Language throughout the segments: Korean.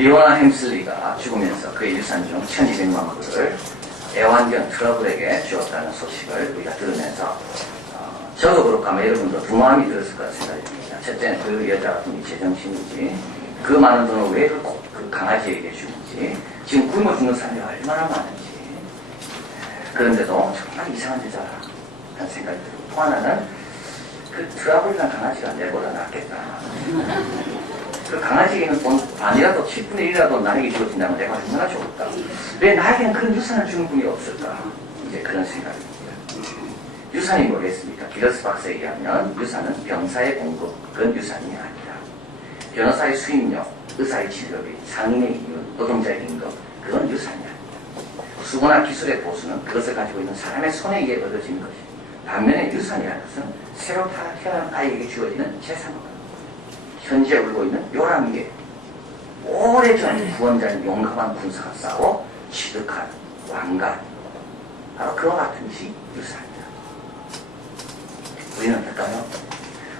리오나 햄슬리가 죽으면서 그의 유산 중 1200만 불을 애완견 트러블에게 주었다는 소식을 우리가 들으면서 저도 그렇고 아마 여러분도 두 마음이 들었을 거라 생각이 듭니다. 첫째는 그 여자가 분이 제정신인지 그 많은 돈을 왜 그 강아지에게 주는지 지금 굶어 죽는 사람이 얼마나 많은지 그런데도 정말 이상한 여자라 하는 생각이 들고 또 하나는 그 트러블이라는 강아지가 내보다 낫겠다. 그 강아지에게는 돈 반이라도 10분의 1이라도 나에게 주어진다면 내가 얼마나 좋을까. 왜 나에게는 그런 유산을 주는 분이 없을까. 이제 그런 생각이 듭니다. 유산이 뭐겠습니까? 기러스 박사에 의하면 유산은 병사의 공급, 그건 유산이 아니다. 변호사의 수임료, 의사의 진료비, 상인의 이윤, 노동자의 임금, 그건 유산이 아니다. 수고나 기술의 보수는 그것을 가지고 있는 사람의 손에 의해 얻어지는 것이다. 반면에 유산이라는 것은 새로 태어난 아이에게 주어지는 재산입니다. 현재 울고 있는 요람이에 오래전 구원자인 용감한 군사가 싸워 취득한 왕관, 바로 그와 같은 것이 유산입니다. 우리는 어떨까요?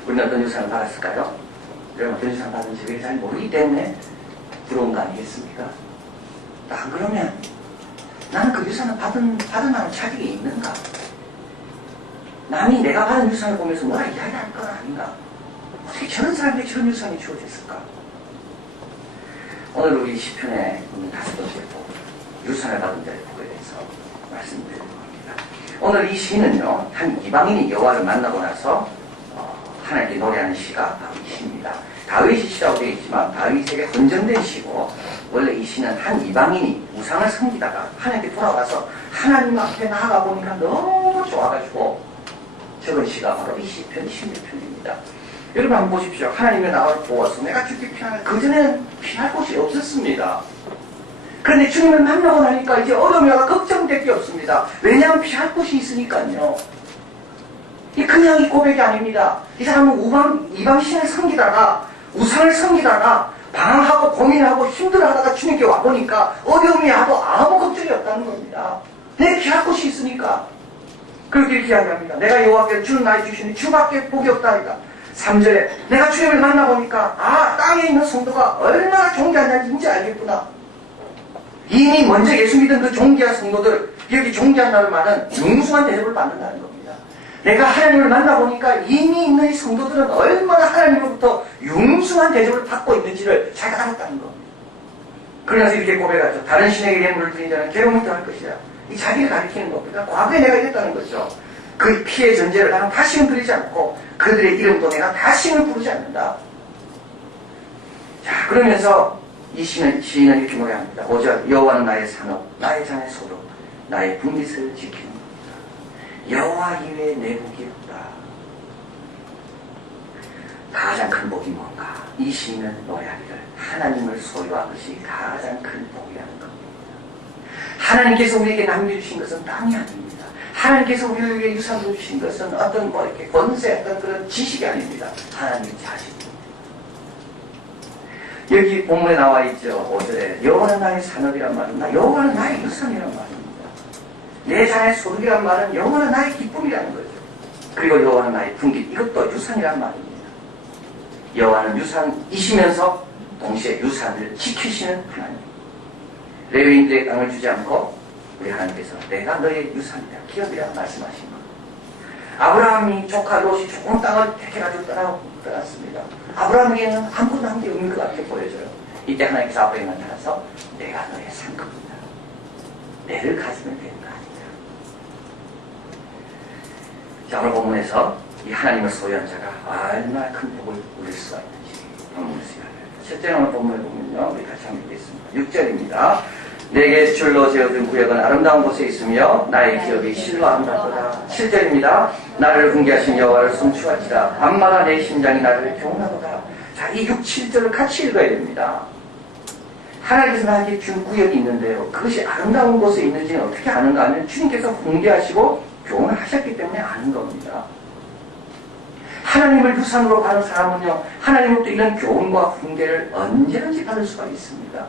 우리는 어떤 유산을 받았을까요? 여러분 어떤 유산을 받은지 우리가 잘 모르기 때문에 부러운 거 아니겠습니까? 안 그러면 나는 그 유산을 받은 만한 자격이 있는가? 남이 내가 받은 유산을 보면서 뭐라 이야기할 건 아닌가? 어떻게 저런 사람에게 저런 유산이 주어졌을까? 오늘 우리 시편에 있는 5번째 복, 유산을 받은 자의 복에 대해서 말씀드리는 겁니다. 오늘 이 시는요, 한 이방인이 여호와를 만나고 나서 하나님께 노래하는 시가 바로 이 시입니다. 다윗이 시라고 되어 있지만 다윗에게 헌정된 시고, 원래 이 시는 한 이방인이 우상을 섬기다가 하나님께 돌아와서 하나님 앞에 나아가 보니까 너무 좋아가지고 적은 시가 바로 이 시편 16편입니다. 여러분 한번 보십시오. 하나님의 나를 보아서 내가 죽기 피하는, 그전에는 피할 곳이 없었습니다. 그런데 주님을 만나고 나니까 이제 어려움이 와서 걱정될 게 없습니다. 왜냐하면 피할 곳이 있으니까요. 이 그냥 이 고백이 아닙니다. 이 사람은 이방신을 섬기다가 우상을 섬기다가 방황하고 고민하고 힘들어하다가 주님께 와보니까 어려움이 와도 아무 걱정이 없다는 겁니다. 내 피할 곳이 있으니까. 그렇게 이렇게 이야기합니다. 내가 여호와께 주는 나의 주시니 주밖에 복이 없다니까. 3절에 내가 주님을 만나보니까 땅에 있는 성도가 얼마나 존귀한 자인지 알겠구나. 이미 먼저 예수 믿은 그 존귀한 성도들, 여기 존귀한 나를 말은 융숭한 대접을 받는다는 겁니다. 내가 하나님을 만나보니까 이미 있는 이 성도들은 얼마나 하나님으로부터 융숭한 대접을 받고 있는지를 잘 알았다는 겁니다. 그러면서 이렇게 고백하죠. 다른 신에게 예물을 드린 자는 괴로움을 당할 것이다. 이 자기를 가리키는 겁니다. 과거에 내가 이랬다는 거죠. 그 피해 전제를 나는 다시는 드리지 않고 그들의 이름도 내가 다시는 부르지 않는다. 자, 그러면서 이 시인은 이렇게 노래합니다. 5절 여호와는 나의 산업, 나의 잔의 소득, 나의 분깃을 지키는 겁니다. 여호와 이외에 내 복이 없다. 가장 큰 복이 뭔가? 이 시인은 노래하기를 하나님을 소유한 것이 가장 큰 복이라는 겁니다. 하나님께서 우리에게 남겨주신 것은 땅이 아닙니다. 하나님께서 우리에게 유산으로 주신 것은 어떤 이렇게 권세, 어떤 그런 지식이 아닙니다. 하나님 자신입니다. 여기 본문에 나와 있죠. 5절에 여호와는 나의 산업이란 말은 여호와는 나의 유산이란 말입니다. 내 잔의 소득이란 말은 여호와는 나의 기쁨이라는 거죠. 그리고 여호와는 나의 분깃, 이것도 유산이란 말입니다. 여호와는 유산이시면서 동시에 유산을 지키시는 하나님. 레위인들의 땅을 주지 않고 우리 하나님께서 내가 너의 유산이다, 기업이라 말씀하신 것. 아브라함이 조카 롯이 좋은 땅을 택해가지고 떠났습니다. 아브라함에게는 아무것도 남은 게 없는 것 같아 보여져요. 이때 하나님께서 아브라함에 나타나서 내가 너의 상급이다. 내를 가지면 되는 거 아니다. 자, 오늘 본문에서 이 하나님을 소유한 자가 얼마나 큰 복을 누릴 수가 있는지 본문에서 이야기합니다. 첫째 오늘 본문에 보면요, 우리 같이 한번 읽겠습니다. 6절입니다. 내게 줄로 지어준 구역은 아름다운 곳에 있으며 나의 기업이 실로 아름답도다. 7절입니다. 나를 훈계하신 여호와를 송축할지라 밤마다 내 심장이 나를 교훈하도다. 자, 이 6, 7절을 같이 읽어야 됩니다. 하나님께서 나에게 준 구역이 있는데요, 그것이 아름다운 곳에 있는지는 어떻게 아는가 하면 주님께서 훈계하시고 교훈하셨기 때문에 아는 겁니다. 하나님을 유산으로 가는 사람은요, 하나님으로부터 이런 교훈과 훈계를 언제든지 받을 수가 있습니다.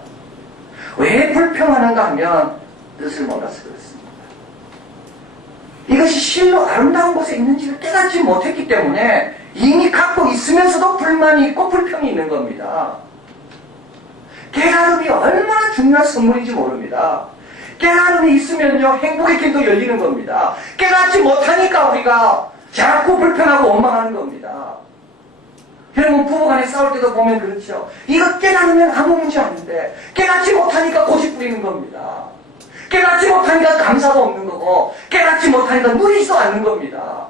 왜 불평하는가 하면 뜻을 몰라서 그렇습니다. 이것이 실로 아름다운 곳에 있는지를 깨닫지 못했기 때문에 이미 갖고 있으면서도 불만이 있고 불평이 있는 겁니다. 깨달음이 얼마나 중요한 선물인지 모릅니다. 깨달음이 있으면요, 행복의 길도 열리는 겁니다. 깨닫지 못하니까 우리가 자꾸 불편하고 원망하는 겁니다. 여러분, 부부간에 싸울 때도 보면 그렇죠. 이거 깨달으면 아무 문제 아닌데, 깨닫지 못하니까 고집 부리는 겁니다. 깨닫지 못하니까 감사가 없는 거고, 깨닫지 못하니까 누리지도 않는 겁니다.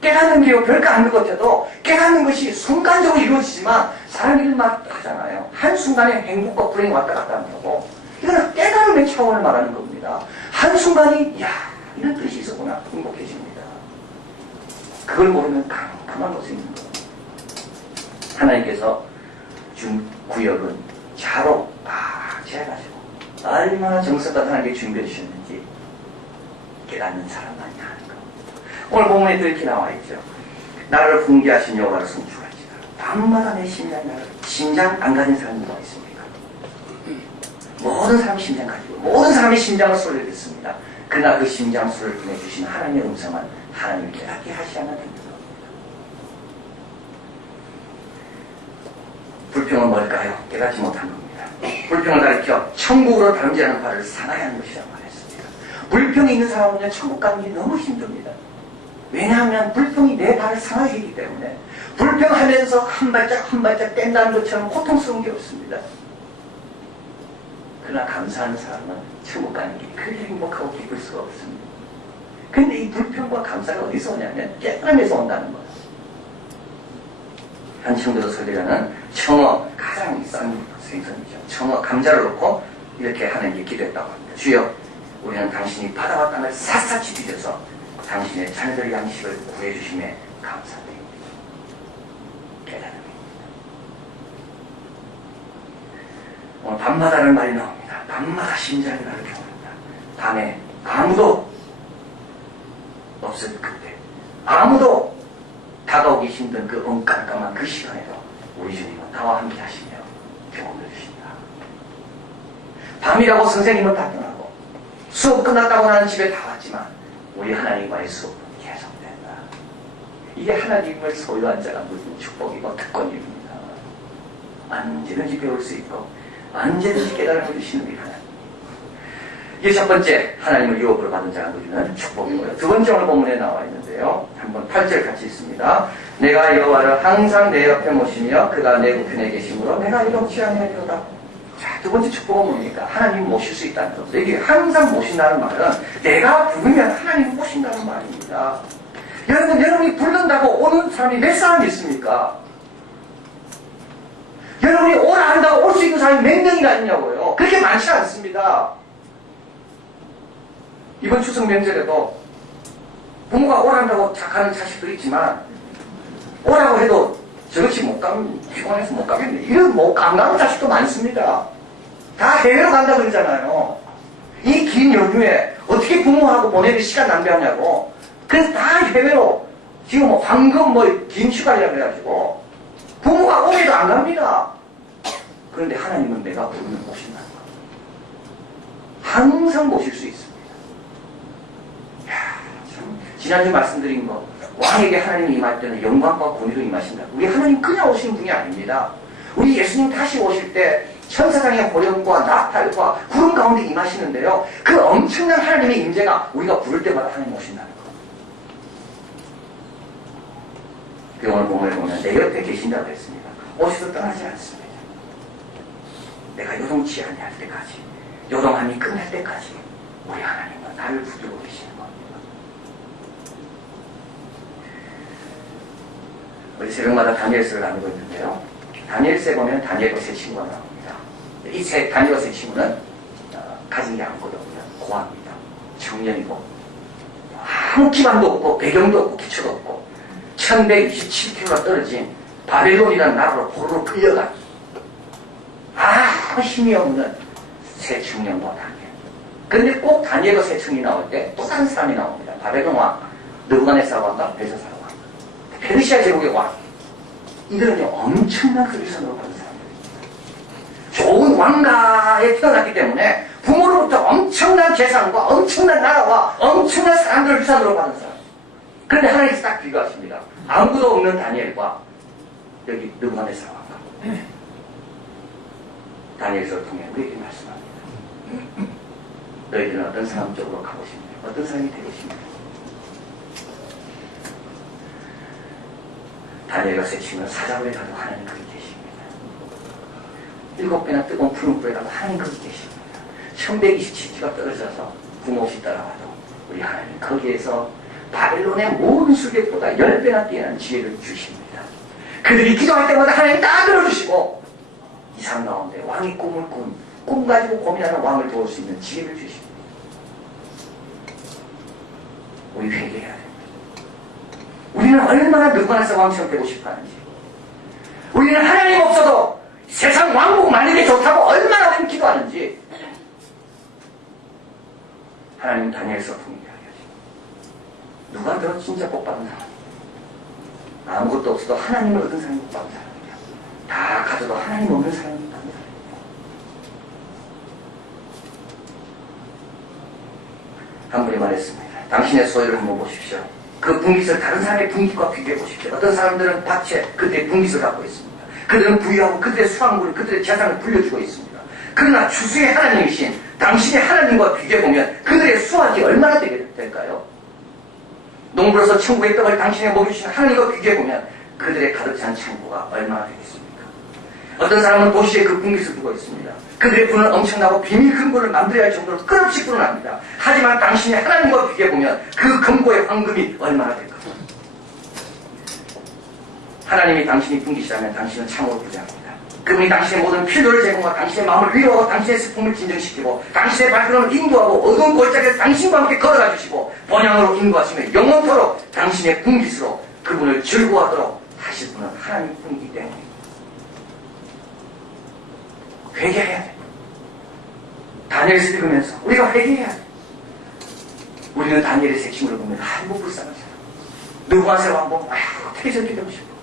깨닫는 게 별거 아닌 것 같아도, 깨닫는 것이 순간적으로 이루어지지만, 사람 일만 하잖아요. 한순간에 행복과 불행이 왔다 갔다 하는 거고, 이거는 깨달음의 차원을 말하는 겁니다. 한순간이, 이야, 이런 뜻이 있었구나. 행복해집니다. 그걸 모르면 깜깜한 곳에 있는 거예요. 하나님께서 준 구역은 자로 제가지고 얼마나 정성껏 하나님께 준비해 주셨는지 깨닫는 사람만이 아는 겁니다. 오늘 본문에도 이렇게 나와 있죠. 나를 훈계하신 여호와를 송축할지다. 밤마다 내 심장이 나를 심장 안 가진 사람이 누가 있습니까? 모든 사람이 심장 가지고 모든 사람이 심장을 소리를 듣습니다. 그러나 그 심장 소리를 통해 주신 하나님의 음성은 하나님이 깨닫게 하시지 않는 겁니다. 불평은 뭘까요? 깨닫지 못한 겁니다. 불평을 가리켜 천국으로 다름지 않은 바를 상하게 하는 것이라고 말했습니다. 불평이 있는 사람은요, 천국 가는 게 너무 힘듭니다. 왜냐하면 불평이 내 발을 상하게 하기 때문에 불평하면서 한 발짝 한 발짝 뗀다는 것처럼 고통스러운 게 없습니다. 그러나 감사하는 사람은 천국 가는 게 그렇게 행복하고 기쁠 수가 없습니다. 근데 이 불평과 감사가 어디서 오냐면 깨달음에서 온다는 거예요. 한 청교도 설교자는 청어, 가장 싼 생선이죠. 청어, 감자를 넣고 이렇게 하나님께 기도했다고 합니다. 주여, 우리는 당신이 바다와 땅을 샅샅이 뒤져서 당신의 자녀들 양식을 구해주심에 감사드립니다. 깨달음입니다. 오늘 밤마다는 말이 나옵니다. 밤마다 심장이 나를 경험합니다. 밤에 아무도 없을 그때, 아무도 다가오기 힘든 그 깜깜한 그 시간에도 우리 주님은 나와 함께 하시며 경험을 주신다. 밤이라고 선생님은 다 떠나고 수업 끝났다고 나는 집에 다 왔지만 우리 하나님과의 수업은 계속된다. 이게 하나님을 소유한 자가 누리는 축복이고 특권입니다. 언제든지 배울 수 있고 언제든지 깨달음을 주시는 우리 하나님. 이게 첫 번째, 하나님을 유업으로 받은 자가 누리는 축복이고요. 두 번째 오늘 본문에 나와 있는데요. 한번 8절 같이 있습니다. 내가 여호와를 항상 내 옆에 모시며 그가 내 우편에 계심으로 내가 이동치 아니하리로다. 자, 두 번째 축복은 뭡니까? 하나님 모실 수 있다는 겁니다. 이게 항상 모신다는 말은 내가 부르면 하나님 모신다는 말입니다. 여러분이 부른다고 오는 사람이 몇 사람이 있습니까? 여러분이 오라 한다고 올 수 있는 사람이 몇 명이나 있냐고요. 그렇게 많지 않습니다. 이번 추석 명절에도 부모가 오란다고 착하는 자식들이 있지만 오라고 해도 저렇지 못 가면 피곤해서 못 가겠네. 이런 안 가는 자식도 많습니다. 다 해외로 간다 그러잖아요. 이 긴 연휴에 어떻게 부모하고 보내는 시간 낭비하냐고. 그래서 다 해외로 지금 황금 긴 휴가라고 해가지고 부모가 오해도 안 갑니다. 그런데 하나님은 내가 부르면 모신다는 거. 항상 모실 수 있습니다. 지난주 말씀드린 거, 왕에게 하나님이 임할 때는 영광과 권위로 임하신다. 우리 하나님 그냥 오시는 분이 아닙니다. 우리 예수님 다시 오실 때 천사장의 호령과 나팔과 구름 가운데 임하시는데요. 그 엄청난 하나님의 임재가 우리가 부를 때마다 하나님 오신다는 거. 그 오늘 본문을 보면 내 옆에 계신다고 했습니다. 오셔서 떠나지 않습니다. 내가 요동치 아니할 때까지, 요동함이 끝날 때까지 우리 하나님은 나를 붙들고 계시는 겁니다. 우리 새벽마다 다니엘서를 나누고 있는데요. 다니엘서에 보면 다니엘과 세 친구가 나옵니다. 이 다니엘과 세 친구는 가진 게 아무것도 없고요. 고아입니다. 청년이고 아무 기반도 없고 배경도 없고 기초도 없고 1127km가 떨어진 바벨론이라는 나라로 포로로 끌려간 아무 힘이 없는 세 청년과 다니엘. 그런데 꼭 다니엘과 세 청년이 나올 때 또 다른 사람이 나옵니다. 바벨론 왕, 느부갓네살 왕과 벨사살 왕, 페르시아 제국의 왕. 이들은요 엄청난 그리스도로 받은 사람들입니다. 좋은 왕가에 태어났기 때문에 부모로부터 엄청난 재산과 엄청난 나라와 엄청난 사람들을 유산으로 받은 사람. 그런데 하나님께서 딱 비교하십니다. 아무도 없는 다니엘과 여기 느부갓네살 왕과 다니엘서를 통해 우리에게 말씀합니다. 너희들은 어떤 사람 쪽으로 가고 싶냐? 어떤 사람이 되고 싶냐? 다니엘과 세치면 사자굴에 가도 하나님 거기 계십니다. 7배나 뜨거운 푸른 불에 가도 하나님 거기 계십니다. 1127지가 떨어져서 구멍없이 따라가도 우리 하나님 거기에서 바벨론의 모든 수객보다 10배나 뛰어난 지혜를 주십니다. 그들이 기도할 때마다 하나님 다 들어주시고 이상 가운데 왕이 꿈을 꿈 가지고 고민하는 왕을 도울 수 있는 지혜를 주십니다. 우리 회개해야 됩니다. 우리는 얼마나 누구나서 왕처럼 되고 싶어 하는지, 우리는 하나님 없어도 세상 왕국 많은 게 좋다고 얼마나 우리는 기도하는지, 하나님 다니엘서 통해 이야기하시고, 누가 들어 진짜 복받은 사람, 아무것도 없어도 하나님을 얻은 사람이 복받은 사람이야. 다 가져도 하나님 없는 사람이 복받은 사람이야. 한 분이 말했습니다. 당신의 소유를 한번 보십시오. 그 분깃을 다른 사람의 분깃과 비교해 보십시오. 어떤 사람들은 밭에 그들의 분깃을 갖고 있습니다. 그들은 부유하고 그들의 수확물을, 그들의 재산을 불려주고 있습니다. 그러나 추수의 하나님이신 당신의 하나님과 비교해보면 그들의 수확이 얼마나 될까요? 농부로서 천국의 떡을 당신의 먹여주신 하나님과 비교해보면 그들의 가득 찬 창고가 얼마나 되겠습니까? 어떤 사람은 도시에 그 분깃을 두고 있습니다. 그들의 분은 엄청나고 비밀 금고를 만들어야 할 정도로 끝없이 불어납니다. 하지만 당신의 하나님과 비교해보면 그 금고의 황금이 얼마나 될까요? 하나님이 당신이 분깃이라면 당신은 참으로 부자합니다. 그분이 당신의 모든 필요를 제공하고 당신의 마음을 위로하고 당신의 슬픔을 진정시키고 당신의 발걸음을 인도하고 어두운 골짜기에서 당신과 함께 걸어가 주시고 번향으로 인도하시며 영원토록 당신의 분깃으로 그분을 즐거워하도록 하실 분은 하나님 분이기 때문입니다. 회개해야 돼. 다니엘서 읽으면서 우리가 회개해야 돼. 우리는 다니엘의 색심을 보면 아이고 불쌍하잖아. 느부갓네살 왕 보면 아이고 어떻게 저렇게 되고 싶을까.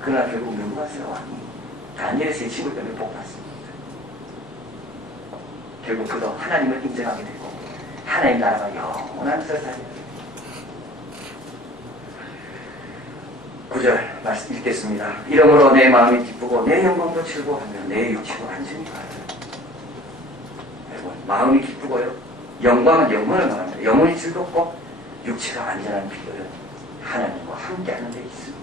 그러나 결국 느부갓네살 왕이 다니엘의 색심을 때문에 복받습니다. 결국 그도 하나님을 인정하게 되고 하나님 나라가 영원한 세상에 9절 말씀 읽겠습니다. 이러므로 내 마음이 기쁘고 내 영광도 즐거워하며 내 육체도 완전히 가요. 여러분, 마음이 기쁘고요. 영광은 영혼을 말합니다. 영혼이 즐겁고 육체가 완전한 비결은 하나님과 함께하는 데 있습니다.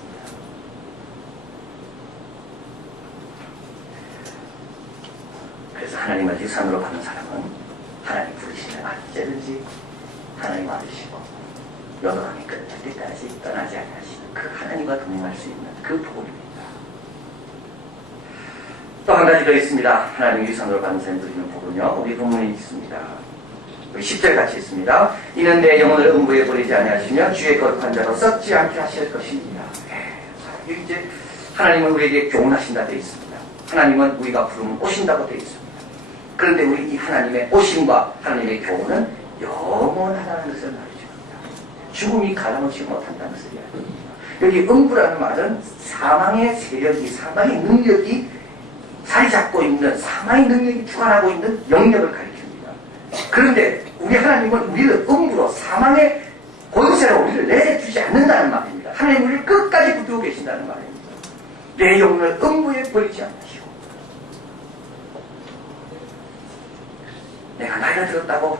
그래서 하나님을 유산으로 받는 사람은 하나님 부르시면 언제든지 하나님 받으시고 여도람이 끝날 때까지 떠나지 않으시는 그 하나님과 동행할 수 있는 그 복음입니다. 또 한 가지 더 있습니다. 하나님 유산으로 받는 사람이 누리는 복음요. 우리 본문에 있습니다. 10절 같이 있습니다. 이는 내 영혼을 음부에 버리지 아니하시며 주의 거룩한 자로 썩지 않게 하실 것입니다. 여기 이제 하나님은 우리에게 교훈하신다 되어 있습니다. 하나님은 우리가 부르면 오신다고 되어 있습니다. 그런데 우리 이 하나님의 오심과 하나님의 교훈은 영원하다는 것을 말해줍니다. 죽음이 가감없이 못한다는 것을 이야기합니다. 여기 음부라는 말은 사망의 세력이, 사망의 능력이 자리 잡고 있는, 사망의 능력이 주관하고 있는 영역을 가리킵니다. 그런데 우리 하나님은 우리를 음부로, 사망의 권세로 우리를 내주지 않는다는 말입니다. 하나님 우리를 끝까지 붙들고 계신다는 말입니다. 내 영혼을 음부에 버리지 않으시고, 내가 나이가 들었다고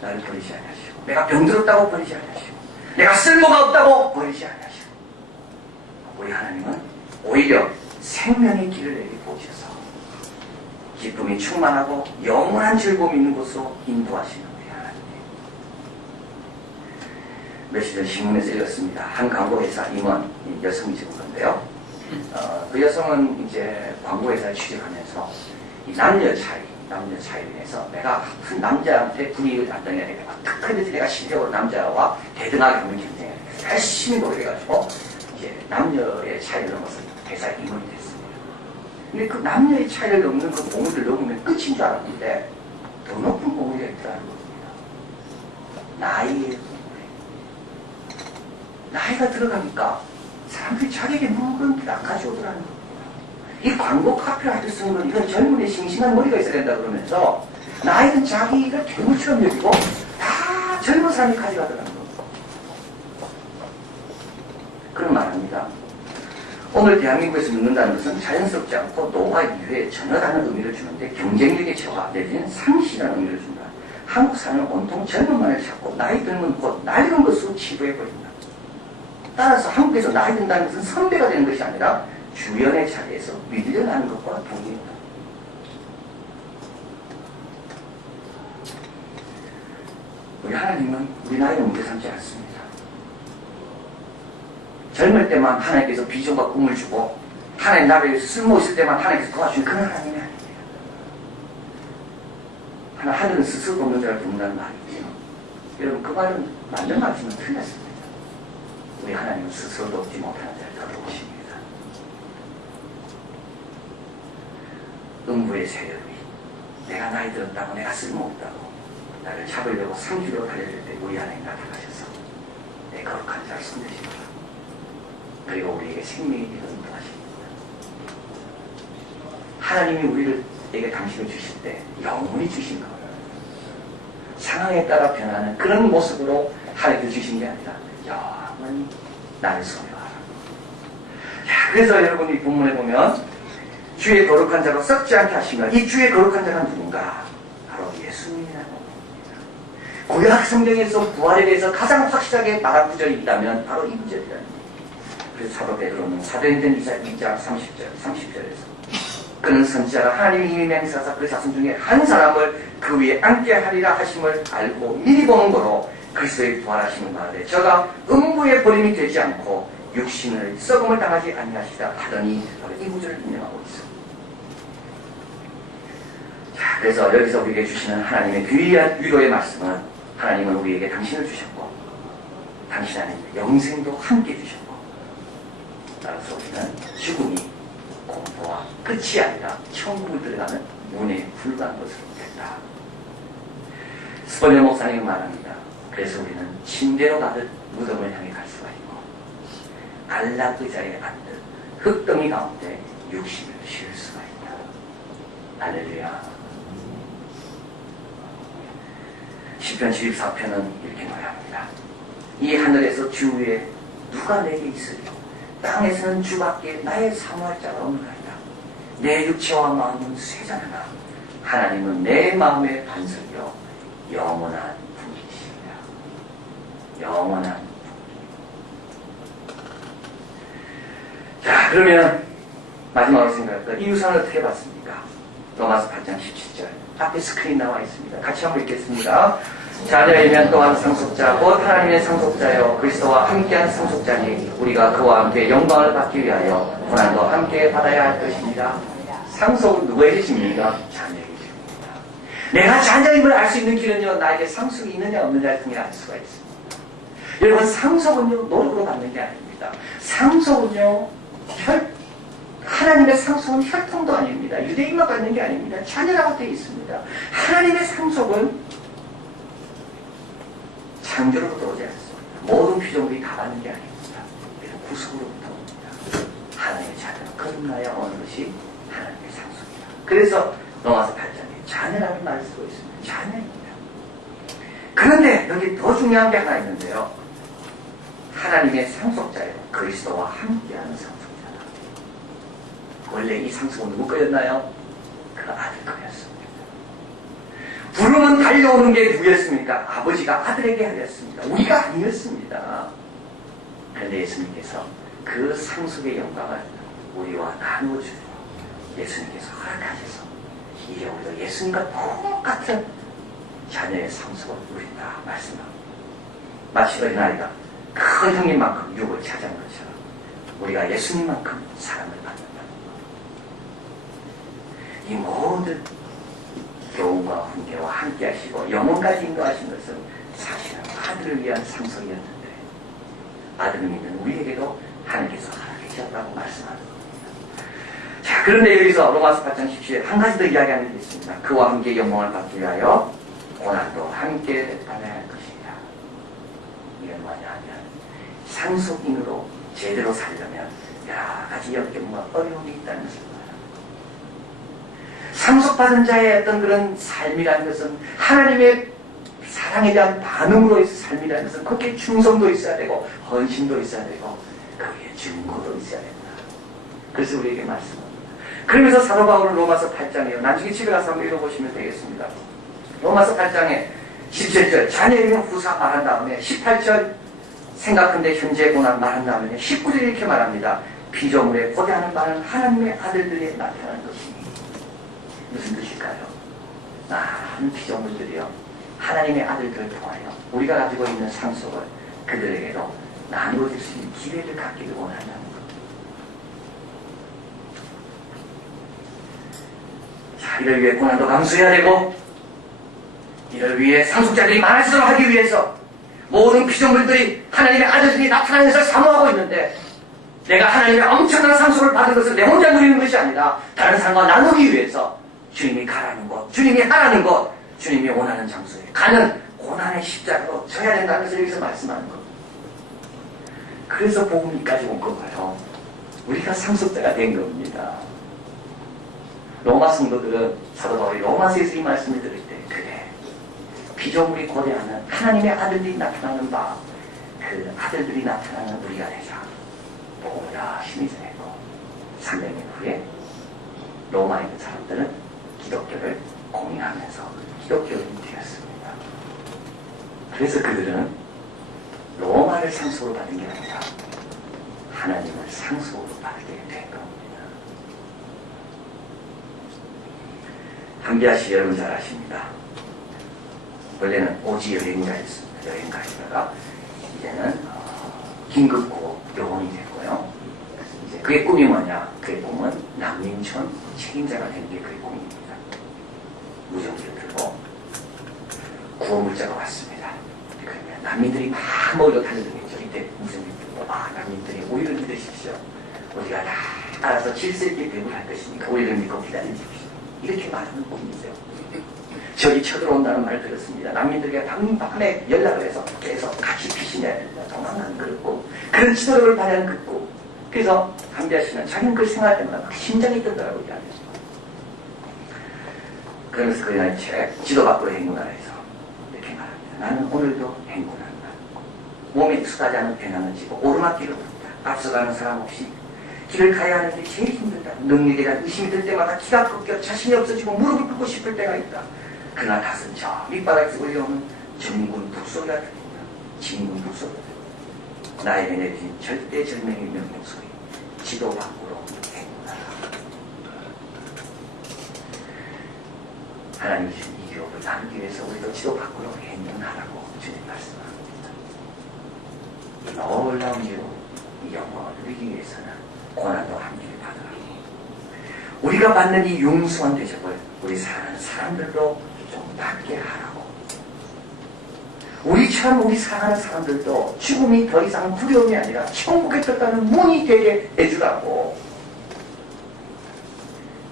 나를 버리지 않으시고, 내가 병들었다고 버리지 않으시고, 내가 쓸모가 없다고 버리지 않으시고, 우리 하나님은 오히려 생명의 길을 내게 보셔서 기쁨이 충만하고 영원한 즐거움이 있는 곳으로 인도하시는 우리 하나님이에요. 며칠 전 신문에서 읽었습니다. 한 광고회사 임원 여성이 찍은 건데요. 그 여성은 이제 광고회사에 취직하면서 이 남녀 차이로 인해서 내가 큰 남자한테 분위기를 안 당해야 되겠다. 어떻게든지 내가 실력으로 남자와 대등하게 하는 경쟁을 열심히 노력해가지고 이제 남녀의 차이를 넘어서 회사에 임원이 됐습니다. 근데 그 남녀의 차이를 넘는 그 봉우리를 넘으면 끝인 줄 알았는데 더 높은 봉우리가 있더라는 겁니다. 나이의 봉우리. 나이가 들어가니까 사람들이 자기에게 물건 안 가져오더라는 겁니다. 이 광고 카피라이트 쓰는 건 이건 젊은이 싱싱한 머리가 있어야 된다 그러면서 나이는 자기가 괴물처럼 여기고 다 젊은 사람이 가져가더라는 겁니다. 그런 말합니다. 오늘 대한민국에서 묻는다는 것은 자연스럽지 않고 노화 이후에 전혀 다른 의미를 주는데 경쟁력의 저하 내지는 상실이라는 의미를 준다. 한국 사람은 온통 젊은만을 찾고 나이 들면 곧 낡은 것으로 치부해버린다. 따라서 한국에서 나이 든다는 것은 선배가 되는 것이 아니라 주연의 자리에서 밀려나는 것과 동일합니다. 우리 하나님은 우리 나이를 문제 삼지 않습니다. 젊을 때만 하나님께서 비전과 꿈을 주고 하나님 나라에 쓸모 있을 때만 하나님께서 도와주는 그런 하나님이 아닙니다. 하늘은 스스로 돕는 자를 돕는다는 말이 있죠. 여러분 그 말은 맞는 말씀은 틀렸습니다. 우리 하나님은 스스로 돕지 못하는 자를 더 도우십니다. 음부의 세력이 내가 나이 들었다고 내가 쓸모없다고 나를 잡으려고 상주로 달려들 때 우리 하나님 나타나셔서 내 거룩한 자를 손대십니다. 그리고 우리에게 생명의 길을 인도하십니다. 하나님이 우리에게 당신을 주실 때 영원히 주신 것. 상황에 따라 변하는 그런 모습으로 하나님께 주신 게 아니라 영원히 나를 소유하라. 그래서 여러분이 본문에 보면 주의 거룩한 자로 썩지 않게 하신가. 이 주의 거룩한 자가 누군가? 바로 예수님이라고 합니다. 구약 성경에서 부활에 대해서 가장 확실하게 말한 구절이 있다면 바로 이 구절이랍니다. 그래서 사도 베드로는 사도행전 2장 30절에서 그는 선지자라 하나님이 이미 맹세하사 그 자손 중에 한 사람을 그 위에 앉게 하리라 하심을 알고 미리 보는 거로 그리스도의 부활하심을 말하되 저가 음부의 버림이 되지 않고 육신을 썩음을 당하지 아니하시다 하더니 바로 이 구절을 인용하고 있습니다. 자, 그래서 여기서 우리에게 주시는 하나님의 귀한 위로의 말씀은 하나님은 우리에게 당신을 주셨고 당신 안에 영생도 함께 주셨고 따라서 우리는 죽음이 공포와 끝이 아니라 천국을 들어가는 문에 불과한 것으로 됐다. 스벌려 목사님이 말합니다. 그래서 우리는 침대로 가듯 무덤을 향해 갈 수가 있고 안락 의자에 앉듯 흙덩이 가운데 육신을 쉴 수가 있다. 할렐루야. 시편 74편은 이렇게 노래합니다. 이 하늘에서 주 위에 누가 내게 있으리요? 땅에서는 주밖에 나의 사모할 자가 없느니라. 내 육체와 마음은 쇠잔하나 하나님은 내 마음의 반석이요 영원한 분이십니다. 영원한 분. 자, 그러면 마지막으로 생각할까? 이 유산을 어떻게 봤습니까? 로마서 8장 17절 앞에 스크린 나와 있습니다. 같이 한번 읽겠습니다. 자녀이면 또한 상속자 곧 하나님의 상속자여 그리스도와 함께한 상속자니 우리가 그와 함께 영광을 받기 위하여 고난도 함께 받아야 할 것입니다. 상속은 누구에게 줍니까? 자녀에게 줍니다. 내가 자녀임을 알 수 있는 길은요 나에게 상속이 있느냐 없느냐를 통해 알 수가 있습니다. 여러분 상속은요 노력으로 받는 게 아닙니다. 상속은요 하나님의 상속은 혈통도 아닙니다. 유대인만 받는 게 아닙니다. 자녀라고 되어 있습니다. 하나님의 상속은 창조로부터 오지 않습니다. 모든 피조물이 다 받는 게 아닙니다. 구속으로부터 옵니다. 하나님의 자녀는 거듭나야 오는 것이 하나님의 상속입니다. 그래서 로마서 8장에 자녀라는 말을 쓰고 있습니다. 자녀입니다. 그런데 여기 더 중요한 게 하나 있는데요. 하나님의 상속자예요. 그리스도와 함께하는 상속자다. 원래 이 상속은 누구 거였나요? 그 아들 거였습니다. 부름은 달려오는 게 누구였습니까? 아버지가 아들에게 하였습니다. 우리가 아니었습니다. 그런데 예수님께서 그 상속의 영광을 우리와 나누어 주고 예수님께서 허락하셔서 이제 우리도 예수님과 똑같은 자녀의 상속을 누린다 말씀합니다. 마치 어린아이가 큰 형님만큼 유혹을 차지한 것처럼 우리가 예수님만큼 사랑을 받는다. 이 모든 교훈과 훈계와 함께 하시고 영혼까지 인도하신 것은 사실은 아들을 위한 상속이었는데 아들을 믿는 우리에게도 하나님께서 허락하셨다고 말씀하는 겁니다. 자, 그런데 여기서 로마서 8장 17에 한 가지 더 이야기하는 게 있습니다. 그와 함께 영광을 받기 위하여 고난도 함께 받아야 할 것입니다. 이건 뭐냐 하면 상속인으로 제대로 살려면 여러 가지 역경과 어려움이 있다는 것입니다. 상속받은 자의 어떤 그런 삶이라는 것은 하나님의 사랑에 대한 반응으로 해서 삶이라는 것은 거기에 충성도 있어야 되고 헌신도 있어야 되고 거기에 증거도 있어야 된다. 그래서 우리에게 말씀합니다. 그러면서 사도 바울은 로마서 8장이에요. 나중에 집에 가서 한번 읽어보시면 되겠습니다. 로마서 8장에 17절 자녀에게 후사 말한 다음에 18절 생각한데 현재 고난 말한 다음에 19절 이렇게 말합니다. 피조물에 고대하는 바는 하나님의 아들들이 나타나는 것이니. 무슨 뜻일까요? 많은 피조물들이요 하나님의 아들들을 통하여 우리가 가지고 있는 상속을 그들에게도 나누어 줄 수 있는 기회를 갖기를 원한다는 것. 자, 이를 위해 고난도 감수해야 되고 이를 위해 상속자들이 많아지도록 하기 위해서 모든 피조물들이 하나님의 아들들이 나타나는 것을 사모하고 있는데 내가 하나님의 엄청난 상속을 받은 것을 내 혼자 누리는 것이 아니라 다른 사람과 나누기 위해서 주님이 가라는 곳, 주님이 하라는 곳, 주님이 원하는 장소에 가는 고난의 십자가로 져야 된다는 것을 여기서 말씀하는 겁니다. 그래서 복음이까지 온 거고요. 우리가 상속자가 된 겁니다. 로마 성도들은 사도 바울이 로마서에서 이 말씀을 들을 때 그래 피조물이 고대하는 하나님의 아들들이 나타나는 바 그 아들들이 나타나는 우리가 되자 복음을 열심히 전했고 300년 후에 로마에 있는 사람들은 기독교를 공유하면서 기독교인이 되었습니다. 그래서 그들은 로마를 상속으로 받은 게 아니라 하나님을 상속으로 받게 된 겁니다. 함비아씨 여러분 잘 아십니다. 원래는 오지 여행가였습니다. 여행가시다가 이제는 긴급고 요원이 됐고요. 이제 그의 꿈이 뭐냐? 그의 꿈은 난민촌 책임자가 되는 게 그의 꿈입니다. 무전기를 들고 구호물자가 왔습니다. 그러면 난민들이 막 몰려 달려들겠죠. 이때 무전기를 들고 난민들이 우리를 믿으십시오. 우리가 다 알아서 질서 있게 배분할 것이니까 우리를 믿고 기다려주십시오. 이렇게 말하는 꿈이죠. 적이 쳐들어온다는 말을 들었습니다. 난민들에게 밤에 연락을 해서 계속 같이 피신해야 된다. 도망가는 그렇고 그런 지도력을 발휘하는 그 꿈. 그래서 함비아씨는 자기는 그걸 생각할 때마다 막 심장이 뜬다라고 이야기했어요. 그러면서 그날 책 지도 밖으로 행군하라해서 이렇게 말합니다. 나는 오늘도 행군한다. 몸에 익숙하지 않은 배낭을 지고 오르막길을 오른다. 앞서가는 사람 없이 길을 가야 하는데 제일 힘들다. 능력에 대한 의심이 들 때마다 기가 꺾여 자신이 없어지고 무릎을 꿇고 싶을 때가 있다. 그러나 탓은 저 밑바닥에서 올려오는 전군 북소리가 들린다. 진군 북소리가 들린다. 나에게 내린 절대 절명의 명령소리. 지도 밖으로 행군하라. 하나님 주신 이 기록을 나누기 위해서 우리도 지도 밖으로 행군하라고 주님 말씀합니다. 이 놀라운 기록, 이 영광을 누리기 위해서는 고난도 함께 받으라고. 우리가 받는 이 융숭한 대접을 우리 사랑하는 사람들도 좀 받게 하라고. 우리처럼 우리 사랑하는 사람들도 죽음이 더 이상 두려움이 아니라 천국에 들어가는 문이 되게 해주라고.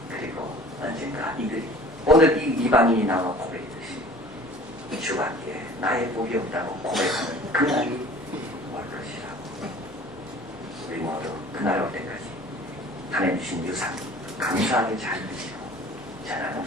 그리고 언젠가 이들이 오늘 이 이방인이 나와 고백했듯이 주밖에 나의 복이 없다고 고백하는 그날이 올 것이라고. 우리 모두 그날 올 때까지 하나님 주신 유산 감사하게 잘 드시고 전하는